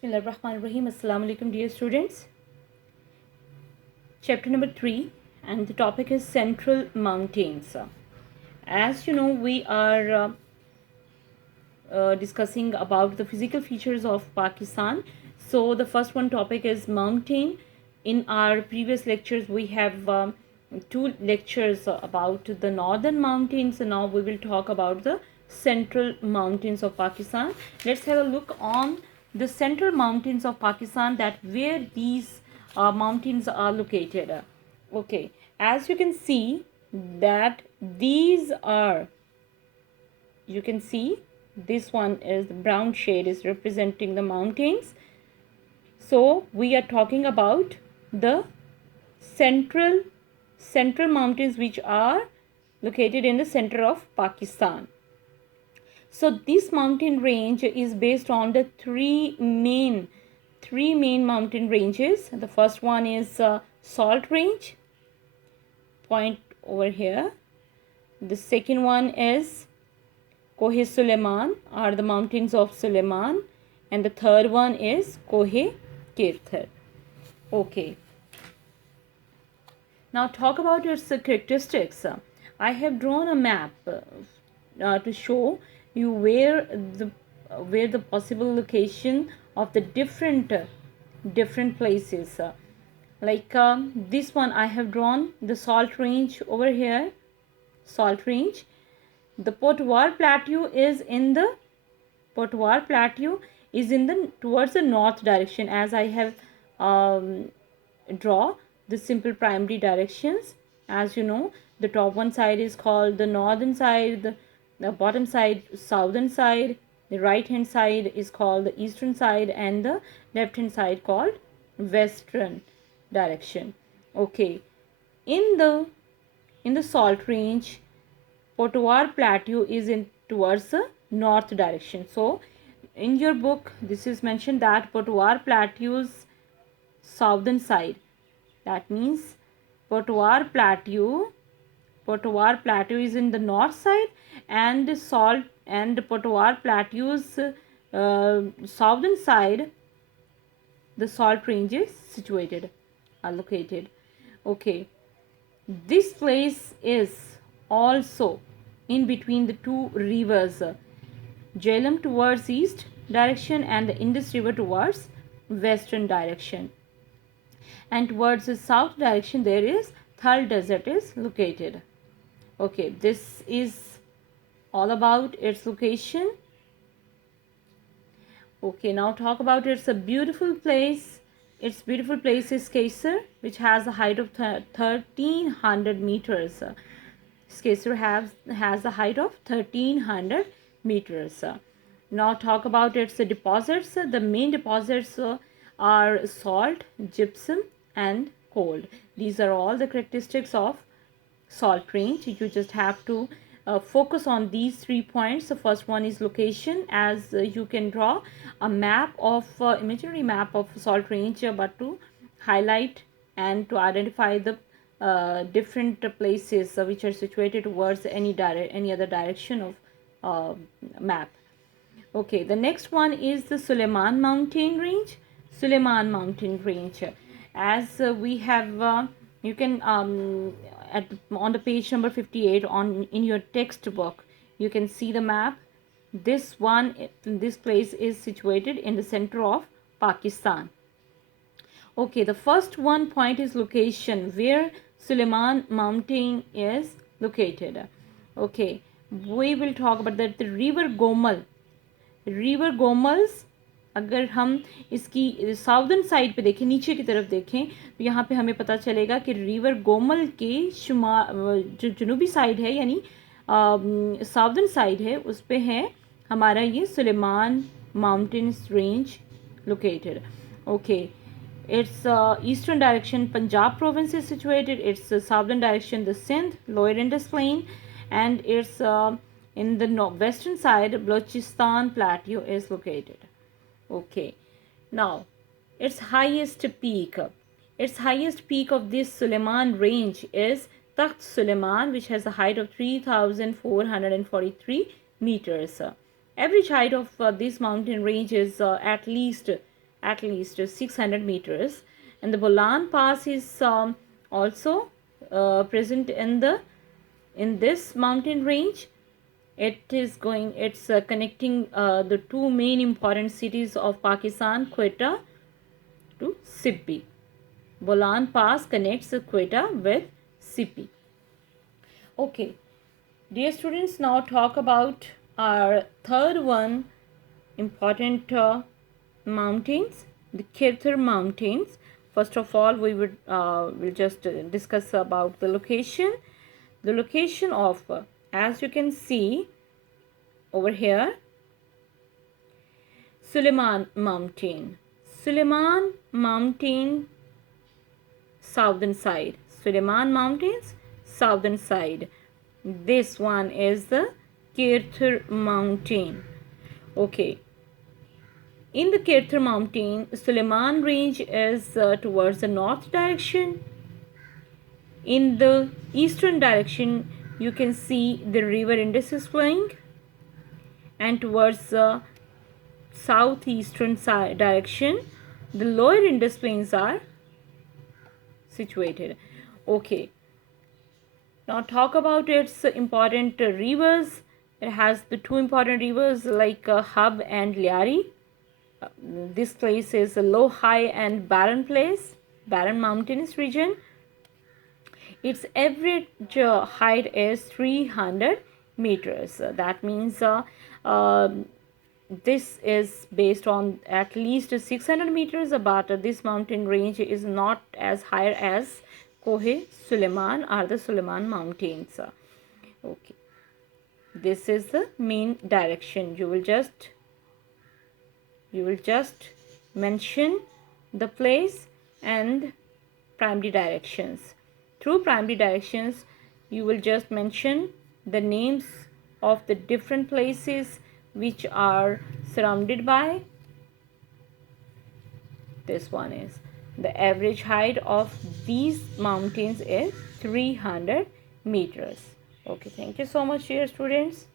Bismillahirrahmanirrahim. Assalamu alaikum, dear students. Chapter number 3, and the topic is Central Mountains. As you know, we are discussing about the physical features of Pakistan. So, the first one topic is mountain. In our previous lectures, we have two lectures about the northern mountains, and now we will talk about the central mountains of Pakistan. Let's have a look on the central mountains of Pakistan, that where these mountains are located. Okay, as you can see that these are, you can see this one is the brown shade is representing the mountains. So we are talking about the central mountains which are located in the center of Pakistan. So this mountain range is based on the three main mountain ranges. The first one is Salt Range, point over here. The second one is Kohe Suleiman, are the mountains of Suleiman, and the third one is Kohe Kirthar. Okay. Now talk about its characteristics. I have drawn a map to show you where the possible location of the different places. Like this one, I have drawn the Salt Range over here. Salt Range. The Potwar Plateau is in the towards the north direction, as I have draw the simple primary directions. As you know, the top one side is called the northern side, the bottom side southern side, the right hand side is called the eastern side, and the left hand side called western direction. Okay, in the Salt Range, Potwar Plateau is in towards the north direction. So in your book this is mentioned that Potwar Plateau's southern side, that means Potwar Plateau is in the north side, and Potwar Plateau's southern side, the Salt Range is located. Okay, this place is also in between the two rivers, Jhelum towards east direction and the Indus River towards western direction, and towards the south direction there is Thar Desert is located. Okay, this is all about its location. Okay, now talk about its a beautiful place. Its beautiful place is Kaisar, which has a height of 1300 meters. Kaisar has a height of 1300 meters. Now talk about its deposits. The main deposits are salt, gypsum, and coal. These are all the characteristics of Salt Range. You just have to focus on these 3 points. The first one is location, as you can draw a map of imaginary map of Salt Range, but to highlight and to identify the different places which are situated towards any other direction of map. Okay, the next one is the Suleiman Mountain Range. Suleiman Mountain Range, as we have you can on the page number 58 in your textbook, you can see the map. This place is situated in the center of Pakistan. Okay, the first one point is location, where Suleiman Mountain is located. Okay, we will talk about that. The river Gomals, अगर हम इसकी southern side पे देखें, नीचे की तरफ देखें, तो यहाँ पे हमें पता चलेगा कि रिवर गोमल के जो जनूबी साइड है, यानी साउदर्न साइड है, उस पे है हमारा ये Sulaiman mountains range located. Okay, its eastern direction Punjab province is situated. Its southern direction the Sindh, lower Indus plain, and its in the western side Balochistan plateau is located. Okay, now its highest peak of this Suleiman range is Takht Suleiman, which has a height of 3,443 meters. Average height of this mountain range is at least at least 600 meters, and the Bolan Pass is also present in this mountain range. It's connecting the two main important cities of Pakistan, Quetta to Sippi. Bolan Pass connects Quetta with Sippi. Okay, dear students, now talk about our third one important mountains, the Kirthar Mountains. First of all, we will just discuss about the location. The location of, as you can see over here, Suleiman Mountain. Suleiman Mountain, southern side. Suleiman Mountains, southern side. This one is the Kirthar Mountain. Okay. In the Kirthar Mountain, Suleiman Range is towards the north direction. In the eastern direction, you can see the river Indus is flowing, and towards the southeastern direction, the lower Indus plains are situated. Okay. Now talk about its important rivers. It has the two important rivers like Hab and Liari. This place is a low, high and barren place, barren mountainous region. Its average height is 300 meters. That means this is based on at least 600 meters, but this mountain range is not as high as Kohe Suleiman or the Suleiman Mountains. Okay, this is the main direction. You will just mention the place and primary directions. Through primary directions, you will just mention the names of the different places which are surrounded by. This one is the average height of these mountains is 300 meters. Okay, thank you so much, dear students.